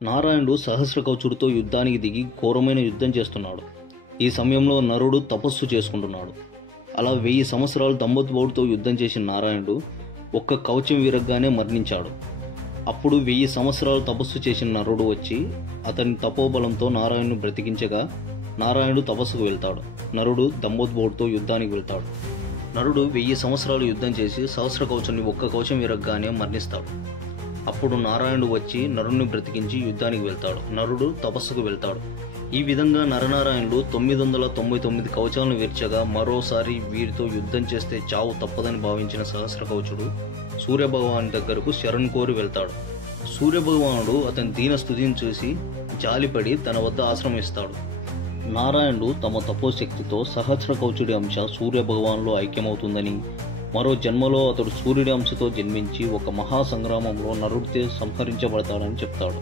నారాయణుడు సహస్రకవచుడితో యుద్ధానికి దిగి ఘోరమైన యుద్ధం చేస్తున్నాడు. ఈ సమయంలో నరుడు తపస్సు చేసుకుంటున్నాడు. అలా 1000 సంవత్సరాలు దంబోద్భవుడితో యుద్ధం చేసిన నారాయణుడు ఒక్క కవచం విరగ్గానే మరణించాడు. అప్పుడు 1000 సంవత్సరాలు తపస్సు చేసిన నరుడు వచ్చి అతని తపోబలంతో నారాయణుడు బ్రతికించగా నారాయణుడు తపస్సుకు వెళ్తాడు. నరుడు దంబోద్భవుడితో యుద్ధానికి వెళ్తాడు. నరుడు 1000 సంవత్సరాలు యుద్ధం చేసి సహస్ర కవచాన్ని ఒక్క కవచం విరగ్గానే మరణిస్తాడు. అప్పుడు నారాయణుడు వచ్చి నరుడిని బ్రతికించి యుద్ధానికి వెళ్తాడు. నరుడు తపస్సుకు వెళ్తాడు. ఈ విధంగా నరనారాయణుడు 999 కవచాలను విర్చగా మరోసారి వీరితో యుద్ధం చేస్తే చావు తప్పదని భావించిన సహస్ర కవచుడు సూర్యభగవాను దగ్గరకు శరణు కోరి వెళ్తాడు. సూర్యభగవానుడు అతని దీన స్థుతిని చూసి జాలిపడి తన వద్ద ఆశ్రమిస్తాడు. నారాయణుడు తమ తపోశక్తితో సహస్ర కవచుడి అంశ సూర్యభగవానులో ఐక్యమవుతుందని, మరో జన్మలో అతడు సూర్యుడి అంశతో జన్మించి ఒక మహాసంగ్రామంలో నరుడితో సంహరించబడతాడని చెప్తాడు.